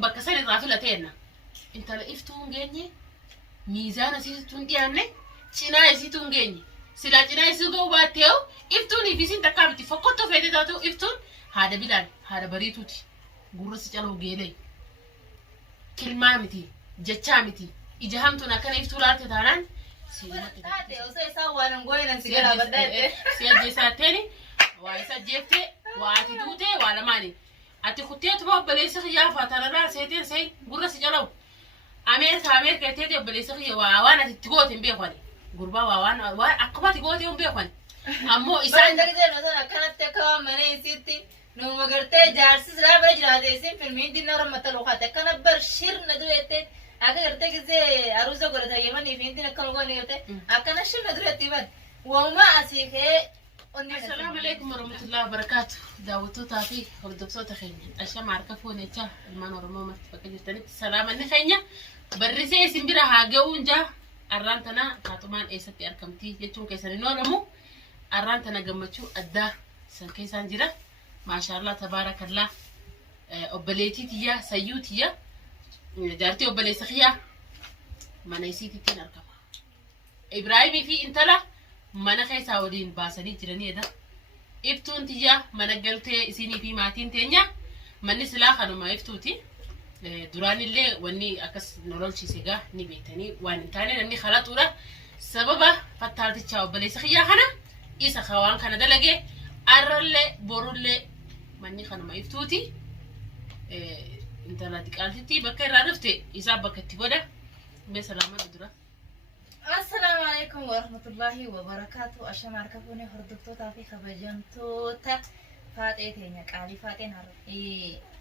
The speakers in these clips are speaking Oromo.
بكسر الرافلتين انت لقيتون جاني ميزان سيتون ديانه سينا سيتون جاني سلا سينا سيغو باتيو افتوني في سين تكابتي فكوتو فيدي داتو افتون هذا بلال هذا بريتوتي غورس جالو جيلي كلمه متي جتشامتي اجهمتنا كان افتولات تاران تاتي وسي سوا نغوينا سيغلا بدات سيجي ساتني وايسا جيفتي واتي دوتي ولا ماني ati kutteetu obboleessa kiyyaa faatararraa seeteen say gurra si jalaw Ameerika teete obboleessa kiyya waan ati itti goote hin beekani gurbaa waan akkuma ati goote hin beekani ammoo isaan dagdee no sana kanatti akka mana isitti no magartee jaarsi sira bara jiraate isin filmiin dinna ramata lokate kana bar shirna duete akka gartee gizee aruusa godhata yemani fiintin akka logoon yote akkana shirna duete ban wama asifee السلام عليكم ورحمة الله وبركاته داوتو تافي والدكتور تخيني أشام عركفون يتشا المان ورمومة فكجرتني السلام عليكم خيني برسي سنبرا هاجون جا أرانتنا كاتمان إيستي أركمتي يتون كيسان نورمو أرانتنا جمتشو أدا سن كيسان جرا ما شاء الله تبارك الله أبليتي تيا سيوتيا جارتي أبلي سخيا ما نسيتي تين أركبها إبراهيم في إنتلا mana keessa waliin baasanii jiraniidha iftuun tiyya mana galtee isinii fi maatiin teenya manni silaa kanuma iftuuti duraan illee wanni akkas nololchiise gaa ni beetanii waan hin taane namni khalaxuudha sababa fattaalticha obboleessa kiyyaa kana isa khawaan kana dalage arrallee borullee manni kanuma iftuuti intala diqaaltitti bakka irraa dhufte isaa bakka itti godha mee salaama dura السلام عليكم ورحمة الله وبركاته أشام عركفوني هردكتو تافي خبجنتو تا فاتيتين قالي فاتين هر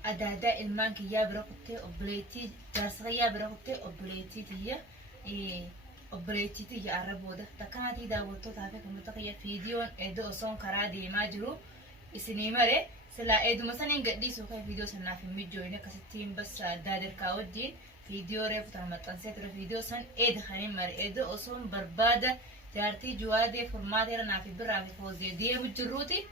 أدادا المانك يا برقتي أبليتي جاسغيا برقتي أبليتي تيا أبليتي تيا عربودا تكانتي داوتو تافي كمتقيا فيديو إدو أصون كرادي ماجرو إسني مري سلا إدو مثلا قدي سوكا فيديو سنا في ميجوينة كستين بس دادر كاودين فيديو ريف ترمتان سيتر فيديو سن إيد خانين مر إيد أصلا بربادة جارتي جوادي فرماتي رنا في برا في فوزي دي مجروتي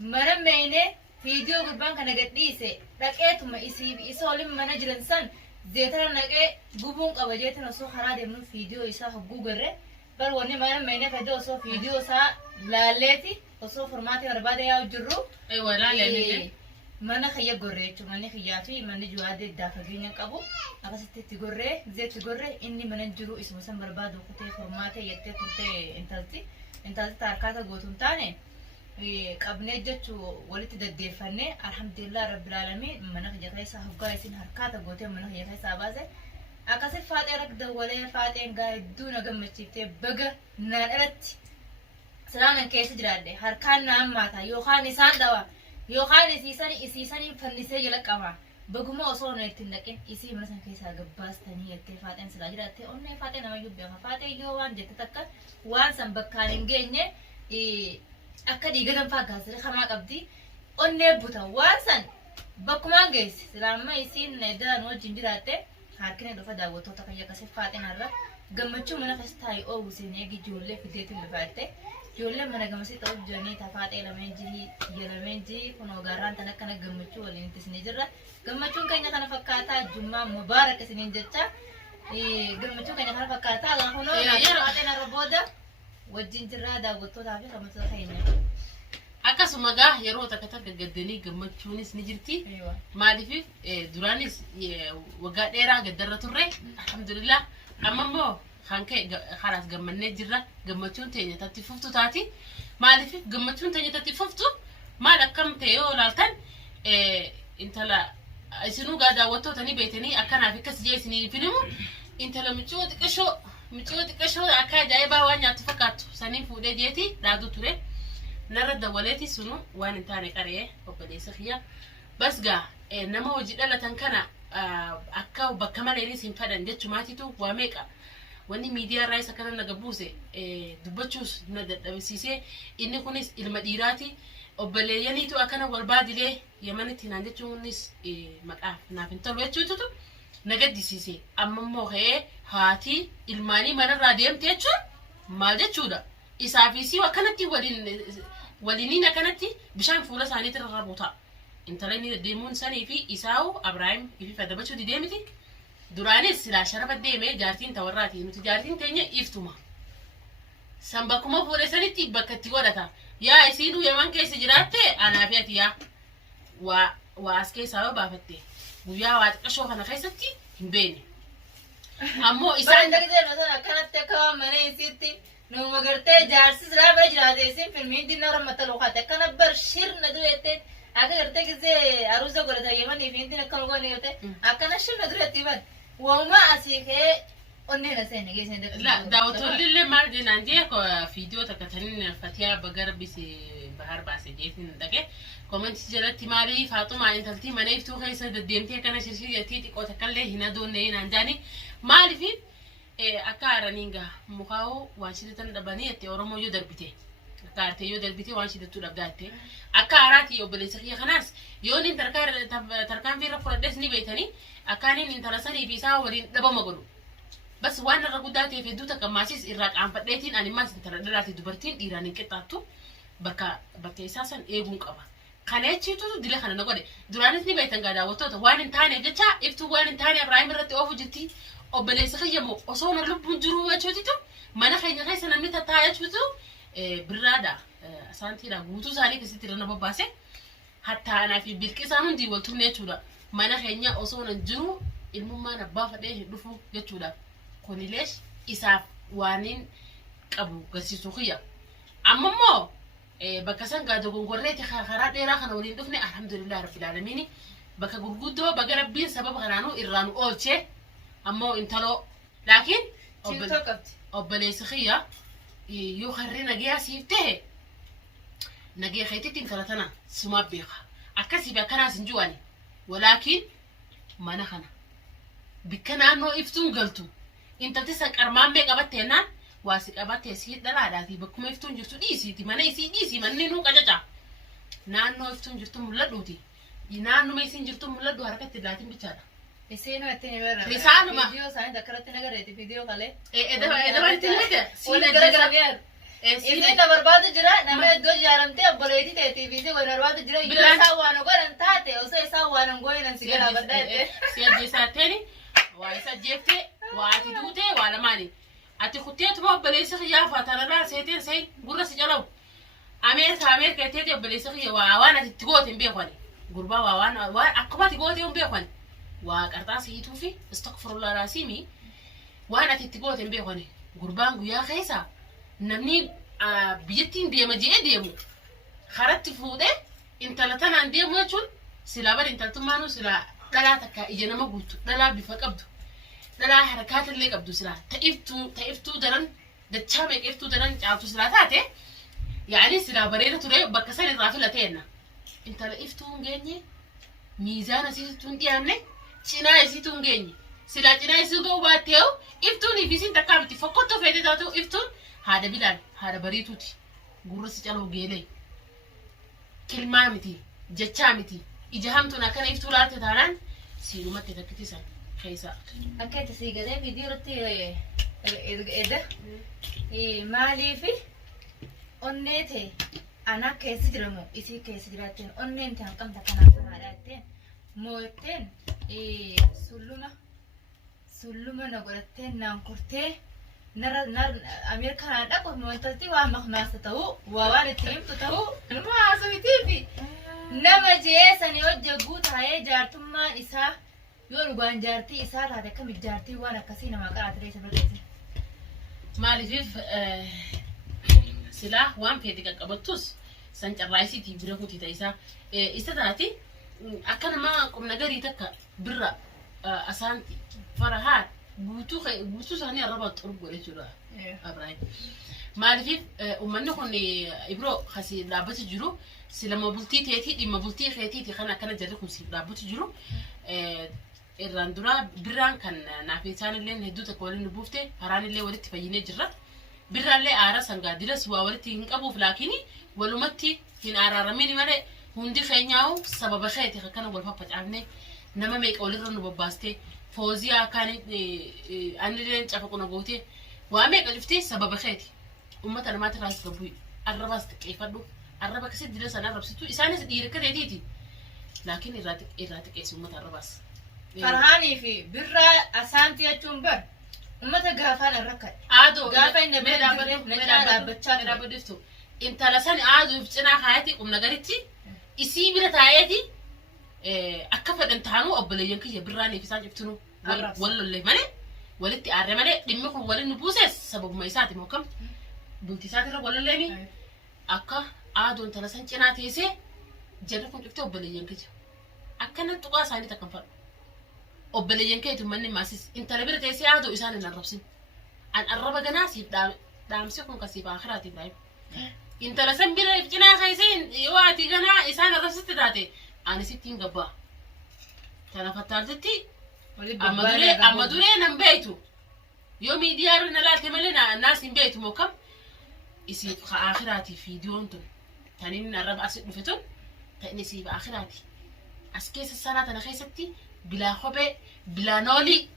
مرة مينة فيديو قربان كنا قديسة لكن ما يسيب يسولم مناجرن سن زيتنا نقى جوبون قبضيتنا سو خرادي من فيديو يساه جوجل ره بل وني مرة مينة فيديو سو فيديو سا لالتي وسو فرماتي بربادة يا وجرو أيوة لا لا mana khayya gorreechu manni khiyyaa fi manni juwaadee iddaa fageenya qabu akkasitti itti gorree zeetti gorree inni mana jiru isuma san barbaadu kutee formaatee yettee turtee intalti taarkaata gootuun taane qabnee jechuu walitti daddeeffannee alhamdulillah rabbil aalamiin mana khiyya keessaa hoggaa isin harkaata gootee mana khiyya keessaa baase akkasitti faaxee rakda walee faaxeen gaa hedduu na gammachiiftee baga naan irratti salaaman keessa jiraadde harkaan na hammaata yookaan isaan dhawa يوخان إسيساني فلسي يلقما بقوم أصلا يتندقين إسي مثلا كيسا جباس تاني يتفاتن سلاجرة تي أني فاتن أما يبيها فاتن يوان جتتك وان سنبكان جيني أكاد يقدم فاقاس رخما قبدي أني بوتا وان سن بقوم جيس سلام إسين ندا نو جنجرة هاركني دفع داوتو تكيا كسي فاتن هذا قمتشو منا فستاي أو سيني يجي جولة في ديت اللي جولة منا قمسي تو جاني تفات إلمين جي يلمين جي كنو غاران تنا كنا قمتشو ولا نتسني جرا قمتشو كنا كنا فكاتا جمعة مبارك سنين جتا قمتشو كنا كنا فكاتا لان كنو فاتنا ربودا وجين جرا داوتو تافي قمتشو خينا akkasuma gaa yeroo takka gadgadanii gammachuunis ni jirti maaliif duraanis waggaa dheeraa gaddarra turre alhamdulillah amma immoo kan ka'e khalaas gammannee jirra gammachuun teenya tatti fuftu taati maaliif gammachuun teenya tatti fuftu maal akkam ta'e yoo laaltan intala isinuu gaa daawwattoota ni beetanii akkanaaf akkas jee isinii filimu intala miccoo xiqqashoo akka ajaa'ibaa waan nyaattu fakkaattu saniin fuudhee jeeti dhaaduu ture نرد ولاتي سنو وان تاني قريه وبديس خيا بس جا نما وجد لا تنكنا أكاو بكمل إلي سينفدان جت شماتيتو واميكا واني ميديا رايس كنا نجبوسه دبتشوس ندد بسيسه إني كونيس المديراتي وبلياني تو أكنا والبعد ليه يماني تناندي تونيس مكاف نافنتلو يتشوتو نجد ديسيسه أما موه هاتي الماني مرة راديم تيجو مالجت شودا إسافيسي وكانتي ولينينا كانتي بشان فولا ساني ترغبوتا intalani deemuun sanii fi isaa'u Abrahaam ifi fadabachuu dideemiti duraanis silaa sharafa deemee jaartiin tawarraati nuti jaartiin teenya iftuma san bakkuma fuudhe sanitti bakka itti godhata yaa isiinuu yaman keessa jiraatte anaa fi ati yaa waa as keessaa yoo baafatte guyyaa waa xiqqashoo kana keessatti hin beekne ammoo isaan dagdee nosan akkanatti akka waan mana isiitti numa gartee jaarsi silaa bira jiraate isin filmiin dinna rammata lukaate akkana bar shirna du'eette akka gartee gisee aruusa godhata yemanii fi indin akkana goone gartee akkana shirna du'eetti ban wauma asii kee onneen aseen geessan dhabbii la daawwattoonni maal jennaan jee viidiyoo takka tanin fatiyaa bagar bise bahar baase jeetiin dhaqee koomenti jalatti maali Faaxumaa intaltii mana iftuu keessa deddeemtee kana shirshiriyatii xiqqoo takkallee hin adoonne hinaan jaanii maaliif akka araniinga mukaa'u waan shidatan dhabanii itti Oromoo yoo darbite akka artee yoo darbite waan shidattuu dhabdaatte akka araati obboleessa kiyya kanaas yoo nin tarkaan fiirra fudhadhes ni beeytanii akkaanin intala sanii fi isaa waliin dhabama godhu bas waan irra guddaa ta'eef hedduu takka maasis irraa qaanfadheetiin ani maas intala dhalaati dubartiin dhiiraan hin qixxaattu bakka isaa san eeguun qaba kana jechuutu dila kana na godhe duraanis ni beeytan gaa daawwattoota waan hin taane jecha iftuu waan hin taane Ibraahim irratti oofu jirti obboleessa kiyyamoo osoo na lubbuun jiru jechuutitu mana keenya keessa namni tataa jechuutu birraadha saantiidha guutuu isaanii keessatti irra na babbaase hatta anaa fi bilqisaan hundi wal turne jechuudha mana keenya osoo na jiru ilmummaan abbaa fadhee hin dhufu jechuudha kunileesh isaaf waaniin qabu garsiisuu kiyya amma immoo bakka san gaa dogongorreeti karaa dheeraa kana waliin dhufne alhamdulillah rabbil aalamiin bakka gurguddoo baga rabbiin sababa kanaanuu irraan oolchee ammoo intaloo laakiin obboleessa kiyya yoo harree nagaya siif ta'e nagaya keetitti intala tana sumaa beeka akkasii fi akkanaas hin ju'ani walaakiin mana kana bikka naannoo iftuun galtu intalti san qarmaammee qabatteenaan waasi qabattee sii dhalaadhaati bakkuma iftuun jirtu dhiisiiti mana isii dhiisii manni nuu qacaca naannoo iftuun jirtu mul'adhuuti naannuma isiin jirtu mul'adhu harkatti laatiin bichaadha isin watti ni bara risaanuma video saan dakaratti nagareeti video kale edabanti nite wala garagara biar isin na barbaadu jira nama iddoo jaaramte obboleetii ta'eeti video wala barbaadu jira yoo isaa waan godhan taate osoo isaa waan goyinan sigala baddaate siyajiisaateeni waa isa jeefte waa ati duute waa lamaani ati kutteetuma obboleessa kiyyaa faatanarraa seeteen seen gurra si calawu ameerika etteeti obboleessa kiyya waa waan ati itti goote hin beekani gurbaa waa waan akkuma ati goote hin beekani waa qarxaa si'iituu fi istokfirullah raasimi waan ati itti goote hin beekani gurbaan guyyaa keessa namni biyyattiin deema je'ee deemu karatti fuudhee intala tanaan deemu jechuun silaa bari intaltummaanuu silaa dhalaa takka ija nama guutu dhalaa bifa qabdu dhalaa harakaatillee qabdu silaa ta'iftuu daran dachaa meeqiftuu daran caaftu silaa taate yaani silaa bareeda ture bakka san irraa filateenna intala iftuu hin geenye miizaana isiituu hin dhiyaanne cinaa isiituu hin geenye silaa cinaa isii ga'uu baattee'u iftuunii fi isiin takkaa miti fokkottoo feetee taatu iftuun haada bilaan haada bariituuti gurra si caloo geelee kilmaa miti jechaa miti ija hamtuun akkana iftuu laatte taanaan siidumatti takkitisan keessa akka itti sii gadee video irratti edda maaliifi onnee ta'e ana keessa jiramu isii keessa jiraatteen onneen ta'an qabda kanaaf haadha jetteen moo'etteen sulluma na godhatteen naan kurtee Ameerikaan dhaqu wantooti waa maqmaasa ta'uu waa waan itti himtu ta'uu nama haasawitiifi nama jeesanii hojjeguu taa'ee jaartummaan isaa yoo dhugaan jaartii isaa taate akkamitti jaartii waan akkasii namaa qaraatee isa barreesse. Maaliif silaa waan feeti qaqqabattus san carraayisiitii bira kuti ta'isaa isa taati akka nama qubna garii takka birra asaanti farahaa guutuu isaanii arraba xurub godhe jechuudha Abrahaam. Maaliif uummanni kun ibroo kasi dhaabbatu jiru silama bultii teetii dhimma bultii keetiiti kan akkana jarri kun si dhaabbatu jiru irraan dura birraan kan naaf isaanillee hedduu takka waliin buufte haraanillee walitti fayyinee jirra. Birraallee aara sangaa diras waa walitti hin qabuuf laakiin walumatti hin araaramin malee hundi keenyaa'u sababa keeti akkana wal faffacaafne nama meeqa walirra nu babbaastee فوزيا كانت أنا لين تشافكونا قوتي وأمي قلفتي سبب خيتي أمتنا ما تراس قبوي الرباس كيف أدو الربا كسيد درس أنا ربستو إسانة دير كده ديتي لكن إراتك إيش أمة الرباس فرهاني في برا أسانتي أتشومبر أمة قافان الركض عادو قافين نجا ميرا بدفتو انت لسان عادو يفتنا حياتي نغريتي اسي بلا تايتي اكفد امتحانو ابليين كي براني في سان يفتنو ولا اللي مالي ولتي ارمالي دمكم ولا نبوسس سبب ما يساتي موكم بنتي ساتي ولا لمي اكا عادو انت لسان جناتي سي جركم يفتو ابليين كي اكن تقوا ساني تكنفر ابليين كي تمني ماسس انت لبرتي سي عادو اسان نربسين ان الربا جناسي دامسكم كسيب اخراتي برايم انت لسن بيرا يفجنا خايسين يواتي غنا اسان رفست داتي انا 60 غبا كان فتالتي اما دوري نم بيتو يومي ديارنا لا تملنا الناس بيتو موكم يسيب اخراتي في ديونتون تانين الربع اسد فتون تاني سيب اخراتي اسكيس السنه انا خيستي بلا خبه بلا نولي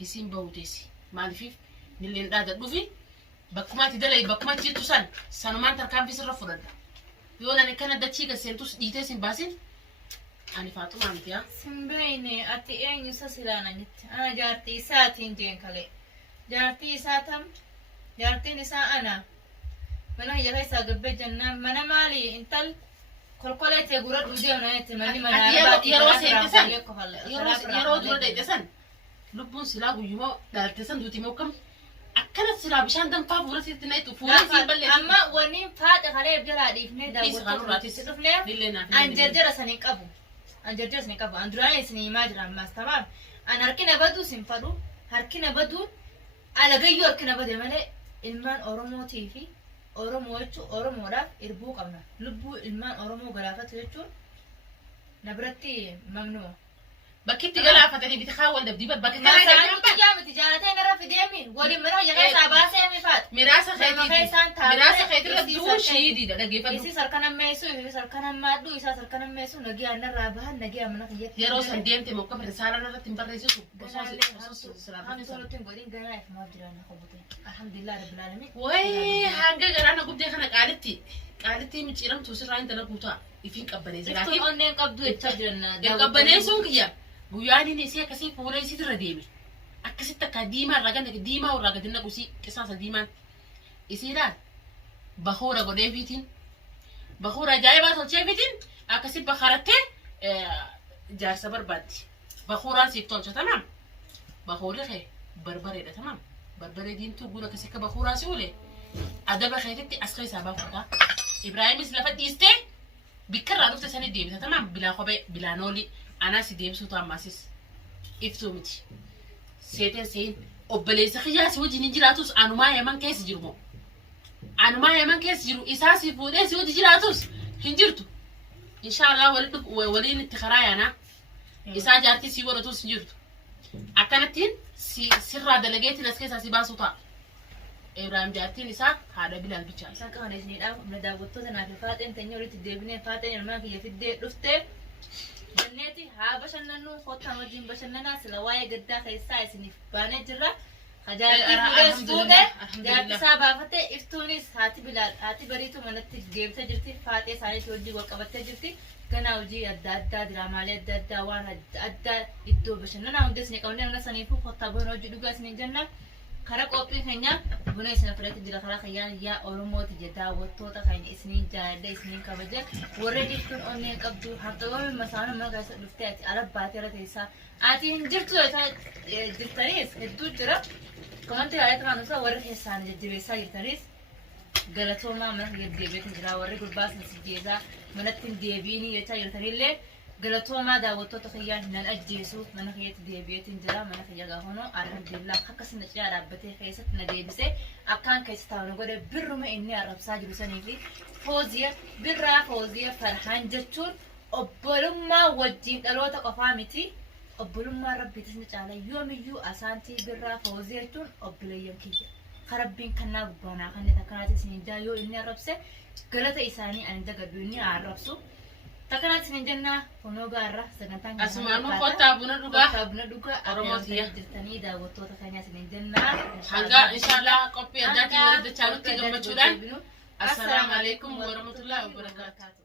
يسين بوديسي مالفيف نلين دادا دوفي بكماتي دلي بكماتي جتوسان سانومان تركان في سر فرد يونا نكنا دتشيغا سنتوس ديتيسين باسين اني فاطمه انتيا سمبيني اتي اين يسسلانا نت انا جارتي ساتين جين كلي جارتي ساتم جارتي نساء انا من هي ليس قبل جنة من مالي انتل كل تيغورد وديونا يتمني من يرو ديتسن لبون سلاغو يمو دالتسن دوتي موكم أكلت سلا بشان دم فاب ورثي تنايت وفوري بلي أما ونين فات خليه بجرا ديفني دا وتفني أنجرجر سنين أبو أنجرجر سنين أبو أندراني سنين ما جرا ما استمر أنا هركنا بدو سنفرو هركنا بدو على جيو هركنا بدو ماله إلمان أورمو تيفي أورمو يشو أورمو را إربوك أمنا لبو إلمان أورمو غرافة يشو نبرتي ممنوع بكيت غلافة تاني بتخاول دبديبات بكيت ما ساني تجامع تجارتين نرى في ديمين ولي مرة يغيس عباسة مفات مراسة خيتي ردو شيدي ده لقي فدو يسي سركنا ميسو يسي سركنا مادو يسي سركنا ميسو نجي أنا رابها نجي أمنا خيات يروس هنديم تموكم رسالة نرى تنبريسو هم صورتين قولين قرايف ما بجرانا خبطين الحمد لله رب العالمين وي حاجة قرانا قبدي خنا قالتي متشيرم توسر عين تلقوتا يفين قبني زلاكي إفتون أنين قبضو يتجرنا قبني سون كيا guyyaani neesee akkasii fuula isiitu irra deeme akkasitti akka diimaa irraa ganda diimaa irraa gadi naqu isii qisaasa diimaan isiidhaan bahuura godheefiitiin bahuura ajaa'ibaa tolcheefiitiin akkasii bakarattee jaarsa barbaaddi bahuuraan siif tolcha tamaam bahuurri kee barbareedha tamaam barbaree diimtuu guura akkasii akka bahuuraa si oole adaba keetitti as keessaa baafuudha Ibraahimis lafa dhiistee bikkarraa dhufte sanii deebita tamaam bilaa kophee bilaa noolii أنا سيديم سوتو أماسيس إفتومتي سيتين سين أبليس خياس وجه نجراتوس أنا ما يمن كيس جرمو أنا ما يمن كيس جرو إساسي فوديس وجه جراتوس هنجرتو إن شاء الله ولين التخرايا أنا إسا جارتي سي ورتوس هنجرتو أكنتين سر دلقيتي نسكيس أسيبا سوتا إبراهيم جارتين إسا هذا بلال بيتشال إسا كمان إسنين أو من داوتو تنافي فاتن تنيوري تدبنين فاتن يرمان كي يفيد رفته جنتي ها بشننو خوتها وجين بشننا سلواي قدا خيسا يسني بانه جرا خجالتي فودة جارتي سابا فتة إفتونيس هاتي بلال هاتي بريتو منتي جيبتا جرتي فاتي ساني توجي وقبتا جرتي كنا وجي أدا درامالي أدا وانا أدا إدو بشننا وندس نكوني أنا سنيفو خوتها بنو جدوغا سنين جنة خرق أوبين خنيا بنو إسنا فرات جرا خرق خيان يا أورمو تجدا وطوطا خين إسنين جاهدة إسنين كبجة وردي تكون أني قبضو حرطوان مسانا ما قاس لفتاتي عرب باتي رتيسا آتي هنجرتو جرتاريس هدو جرا كمان تغاية غانوسا ورد حسان جدبيسا جرتاريس غلطو ما من يدبيت جرا ورد قرباس نسيجيزا منتين ديبيني يتا جرتاريلي غلطو ما داوتو تخيان نان أجيسو من خيات ديبيت جرا من خيجا هونو الحمد لله حقس نجي عربتي خيست نديبسي أكان كيستاونو قد برما إني عرب ساجلو سنيفي فوزية فرحان جتون أبلما وجين الوتا قفامتي أبلما ربي تسنج على يوم يو أسانتي برا فوزية تون أبليم كيجا خربين كنا ببانا خاني تكانات سنجا يو إني عربسي غلطة إساني أنجا قدوني عربسو تكانات سنجنا فنوغا عرب سنتان أسمانو خوتا بنا دوغا أرموتيا جرتاني دا وطو تخانيا سنجنا حقا إن شاء الله قبي أداتي ورد تشاروتي جمع السلام عليكم ورحمة الله وبركاته.